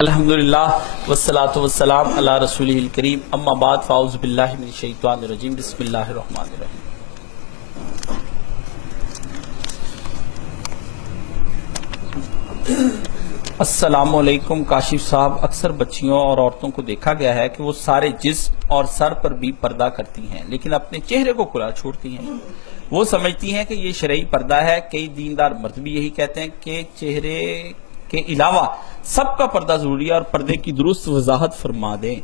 الحمدللہ والصلاۃ والسلام علی رسولہ کریم اما بعد فاعوذ باللہ من الشیطان الرجیم بسم اللہ الرحمن الرحیم۔ السلام علیکم کاشف صاحب، اکثر بچیوں اور عورتوں کو دیکھا گیا ہے کہ وہ سارے جسم اور سر پر بھی پردہ کرتی ہیں لیکن اپنے چہرے کو کھلا چھوڑتی ہیں۔ وہ سمجھتی ہیں کہ یہ شرعی پردہ ہے۔ کئی دیندار مرد بھی یہی کہتے ہیں کہ چہرے کے علاوہ سب کا پردہ ضروری ہے اور پردے کی درست وضاحت فرما دیں۔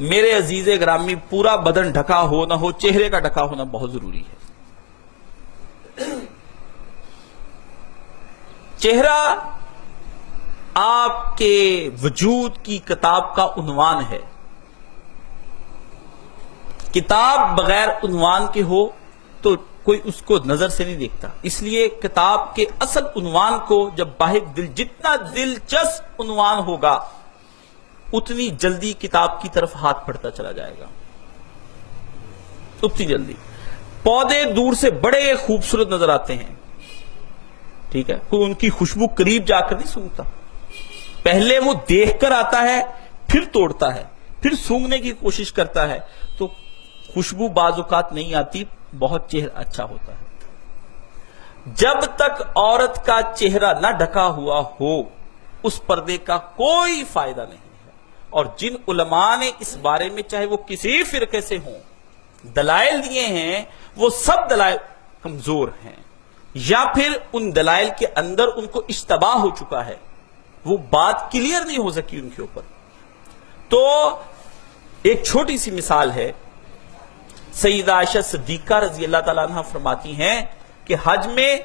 میرے عزیز گرامی، پورا بدن ڈھکا ہو نہ ہو، چہرے کا ڈھکا ہونا بہت ضروری ہے۔ چہرہ آپ کے وجود کی کتاب کا عنوان ہے۔ کتاب بغیر عنوان کے ہو تو کوئی اس کو نظر سے نہیں دیکھتا، اس لیے کتاب کے اصل عنوان کو جب باہر جتنا دلچسپ عنوان ہوگا اتنی جلدی کتاب کی طرف ہاتھ بڑھتا چلا جائے گا، اتنی جلدی۔ پودے دور سے بڑے خوبصورت نظر آتے ہیں، ٹھیک ہے، کوئی ان کی خوشبو قریب جا کر نہیں سونگتا، پہلے وہ دیکھ کر آتا ہے پھر توڑتا ہے پھر سونگنے کی کوشش کرتا ہے، تو خوشبو بعض اوقات نہیں آتی، بہت چہرہ اچھا ہوتا ہے۔ جب تک عورت کا چہرہ نہ ڈھکا ہوا ہو اس پردے کا کوئی فائدہ نہیں ہے، اور جن علماء نے اس بارے میں چاہے وہ کسی فرقے سے ہوں دلائل دیے ہیں، وہ سب دلائل کمزور ہیں یا پھر ان دلائل کے اندر ان کو اشتباہ ہو چکا ہے، وہ بات کلیئر نہیں ہو سکی ان کے اوپر۔ تو ایک چھوٹی سی مثال ہے، سیدہ عائشہ صدیقہ رضی اللہ تعالیٰ عنہ فرماتی ہیں کہ حج میں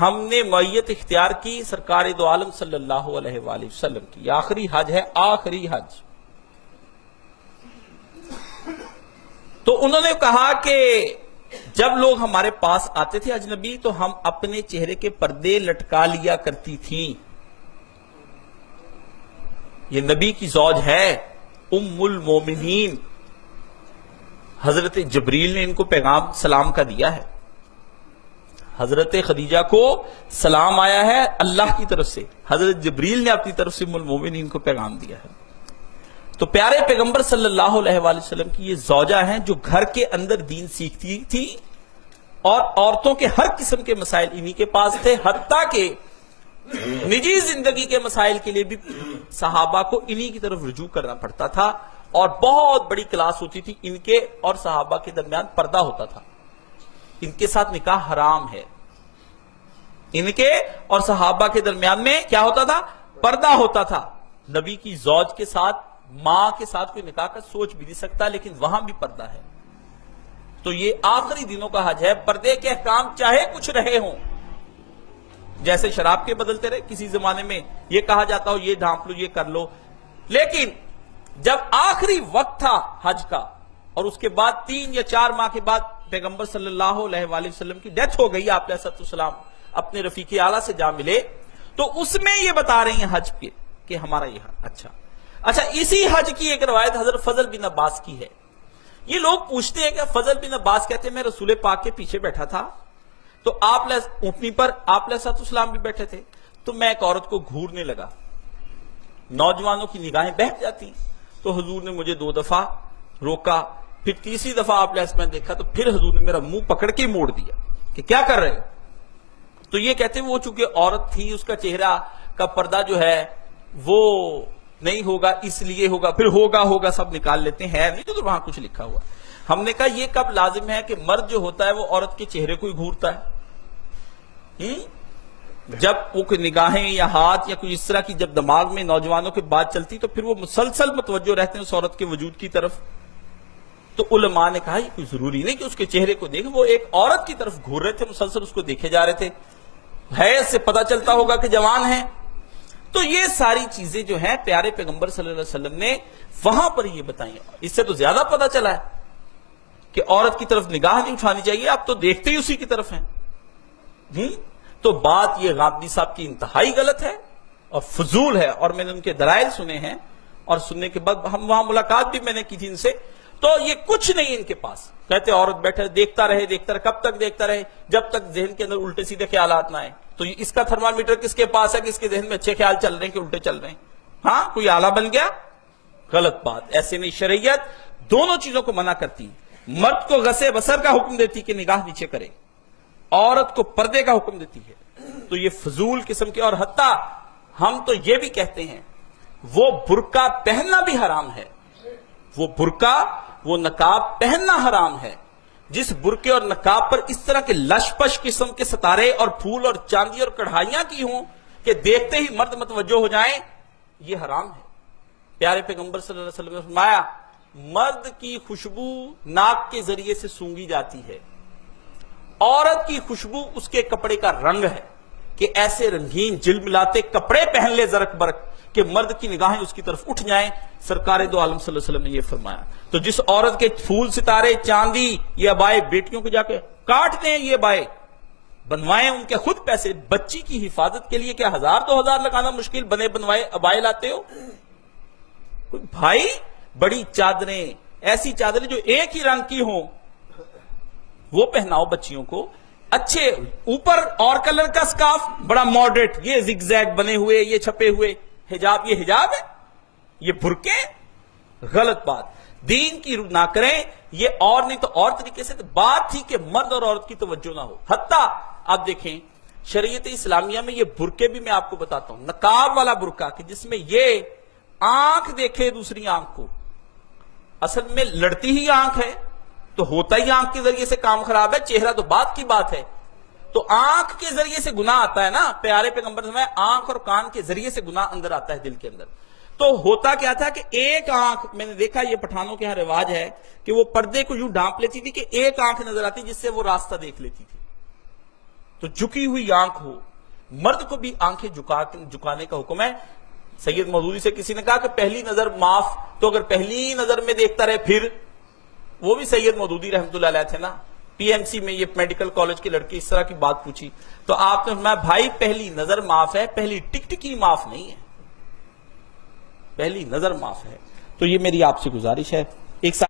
ہم نے معیت اختیار کی سرکار دو عالم صلی اللہ علیہ وآلہ وسلم کی، یہ آخری حج ہے، آخری حج۔ تو انہوں نے کہا کہ جب لوگ ہمارے پاس آتے تھے اجنبی تو ہم اپنے چہرے کے پردے لٹکا لیا کرتی تھیں۔ یہ نبی کی زوج ہے، ام المومنین، حضرت جبریل نے ان کو پیغام سلام کا دیا ہے، حضرت خدیجہ کو سلام آیا ہے اللہ کی طرف سے، حضرت جبریل نے اپنی طرف سے ام المومنین کو پیغام دیا ہے۔ تو پیارے پیغمبر صلی اللہ علیہ وآلہ وسلم کی یہ زوجہ ہیں جو گھر کے اندر دین سیکھتی تھی، اور عورتوں کے ہر قسم کے مسائل انہی کے پاس تھے، حتیٰ کہ نجی زندگی کے مسائل کے لیے بھی صحابہ کو انہی کی طرف رجوع کرنا پڑتا تھا، اور بہت بڑی کلاس ہوتی تھی ان کے اور صحابہ کے درمیان پردہ ہوتا تھا۔ ان کے ساتھ نکاح حرام ہے، ان کے اور صحابہ کے درمیان میں کیا ہوتا تھا؟ پردہ ہوتا تھا۔ نبی کی زوج کے ساتھ، ماں کے ساتھ کوئی نکاح کا سوچ بھی نہیں سکتا، لیکن وہاں بھی پردہ ہے۔ تو یہ آخری دنوں کا حج ہے، پردے کے احکام چاہے کچھ رہے ہوں، جیسے شراب کے بدلتے رہے، کسی زمانے میں یہ کہا جاتا ہو یہ ڈھانپ لو، یہ کر لو، لیکن جب آخری وقت تھا حج کا اور اس کے بعد 3 یا 4 ماہ کے بعد پیغمبر صلی اللہ علیہ وآلہ وسلم کی ڈیتھ ہو گئی، آپ علیہ السلام اپنے رفیق اعلیٰ سے جا ملے، تو اس میں یہ بتا رہی ہیں حج پہ کہ ہمارا یہ حج۔ اچھا، اسی حج کی ایک روایت حضرت فضل بن عباس کی ہے۔ یہ لوگ پوچھتے ہیں کہ فضل بن عباس کہتے ہیں میں رسول پاک کے پیچھے بیٹھا تھا، تو اونٹنی پر آپ علیہ السلام بھی بیٹھے تھے، تو میں ایک عورت کو گھورنے لگا، نوجوانوں کی نگاہیں بہک جاتی، تو حضور نے مجھے 2 دفعہ روکا، پھر تیسری دفعہ آپ نے دیکھا تو پھر حضور نے میرا منہ پکڑ کے موڑ دیا کہ کیا کر رہے ہو؟ تو یہ کہتے ہیں وہ چونکہ عورت تھی، اس کا چہرہ کا پردہ جو ہے وہ نہیں ہوگا، اس لیے ہوگا، پھر ہوگا سب نکال لیتے ہیں، نہیں تو وہاں کچھ لکھا ہوا۔ ہم نے کہا یہ کب لازم ہے کہ مرد جو ہوتا ہے وہ عورت کے چہرے کو ہی گھورتا ہے؟ جب وہ کوئی نگاہیں یا ہاتھ یا کوئی اس طرح کی جب دماغ میں نوجوانوں کے بات چلتی تو پھر وہ مسلسل متوجہ رہتے ہیں اس عورت کے وجود کی طرف۔ تو علماء نے کہا یہ کوئی ضروری نہیں کہ اس کے چہرے کو دیکھیں، وہ ایک عورت کی طرف گھور رہے تھے، مسلسل اس کو دیکھے جا رہے تھے، حیض سے پتہ چلتا ہوگا کہ جوان ہیں۔ تو یہ ساری چیزیں جو ہیں پیارے پیغمبر صلی اللہ علیہ وسلم نے وہاں پر یہ بتائیں، اس سے تو زیادہ پتہ چلا ہے کہ عورت کی طرف نگاہ نہیں اٹھانی چاہیے، آپ تو دیکھتے ہی اسی کی طرف ہیں۔ تو بات یہ غامدی صاحب کی انتہائی غلط ہے اور فضول ہے، اور میں نے ان کے دلائل سنے ہیں، اور سننے کے بعد ہم وہاں ملاقات بھی میں نے کی تھی ان سے، تو یہ کچھ نہیں ان کے پاس۔ کہتے عورت بیٹھے دیکھتا رہے، کب تک دیکھتا رہے؟ جب تک ذہن کے اندر الٹے سیدھے خیالات نہ آئے۔ تو اس کا تھرمامیٹر کس کے پاس ہے کہ اس کے ذہن میں اچھے خیال چل رہے ہیں کہ الٹے چل رہے ہیں؟ ہاں کوئی آلہ بن گیا، غلط بات، ایسے نہیں. شریعت دونوں چیزوں کو منع کرتی. مرد کو غصے بصر کا حکم دیتی کہ نگاہ نیچے کرے، عورت کو پردے کا حکم دیتی ہے. تو یہ فضول قسم کے، اور حتیٰ ہم تو یہ بھی کہتے ہیں وہ برقع پہننا بھی حرام ہے. وہ برقع، وہ نقاب پہننا حرام ہے. جس برقعے اور نقاب پر اس طرح کے لش پش قسم کے ستارے اور پھول اور چاندی اور کڑھائیاں کی ہوں کہ دیکھتے ہی مرد متوجہ ہو جائیں، یہ حرام ہے. پیارے پیغمبر صلی اللہ علیہ وسلم نے فرمایا مرد کی خوشبو ناک کے ذریعے سے سونگی جاتی ہے، عورت کی خوشبو اس کے کپڑے کا رنگ ہے کہ ایسے رنگین جل ملاتے کپڑے پہن لے زرق برق کہ مرد کی نگاہیں اس کی طرف اٹھ جائیں. سرکار دو عالم صلی اللہ علیہ وسلم نے یہ فرمایا. تو جس عورت کے پھول ستارے چاندی یہ ابائے بیٹیوں کو جا کے کاٹ دیں، یہ ابائے بنوائیں ان کے خود پیسے، بچی کی حفاظت کے لیے کیا 1000-2000 لگانا مشکل، بنے بنوائے ابائے لاتے ہو. بھائی بڑی چادریں، ایسی چادریں جو ایک ہی رنگ کی ہوں وہ پہناؤ بچیوں کو. اچھے اوپر اور کلر کا سکارف بڑا ماڈریٹ، یہ زگ زیگ بنے ہوئے، یہ چھپے ہوئے حجاب، یہ حجاب ہے، یہ برقعے، غلط بات. دین کی نہ کریں یہ، اور نہیں تو اور طریقے سے. بات تھی کہ مرد اور عورت کی توجہ نہ ہو. حتیٰ آپ دیکھیں شریعت اسلامیہ میں یہ برقعے بھی میں آپ کو بتاتا ہوں، نقاب والا برقعہ کہ جس میں یہ آنکھ دیکھے دوسری آنکھ کو، اصل میں لڑتی ہی آنکھ ہے تو ہوتا ہی آنکھ کے ذریعے سے کام خراب ہے. چہرہ تو بات کی بات ہے، تو آنکھ کے ذریعے سے گناہ آتا ہے نا. پیارے پیغمبر نے آنکھ اور کان کے ذریعے سے گناہ اندر آتا ہے دل کے اندر. تو ہوتا کیا تھا کہ ایک آنکھ، میں نے دیکھا یہ پٹھانوں کے یہاں رواج ہے کہ وہ پردے کو یوں ڈھانپ لیتی تھی کہ ایک آنکھ نظر آتی جس سے وہ راستہ دیکھ لیتی تھی. تو جھکی ہوئی آنکھ ہو. مرد کو بھی آنکھیں جھکانے کا حکم ہے. سید مودودی سے کسی نے کہا کہ پہلی نظر معاف، تو اگر پہلی نظر میں دیکھتا رہے پھر، وہ بھی سید مودودی رحمت اللہ علیہ تھے نا. پی ایم سی میں یہ میڈیکل کالج کی لڑکی اس طرح کی بات پوچھی تو آپ نے فرمایا بھائی پہلی نظر معاف ہے، پہلی ٹک ٹکی معاف نہیں ہے، پہلی نظر معاف ہے. تو یہ میری آپ سے گزارش ہے. ایک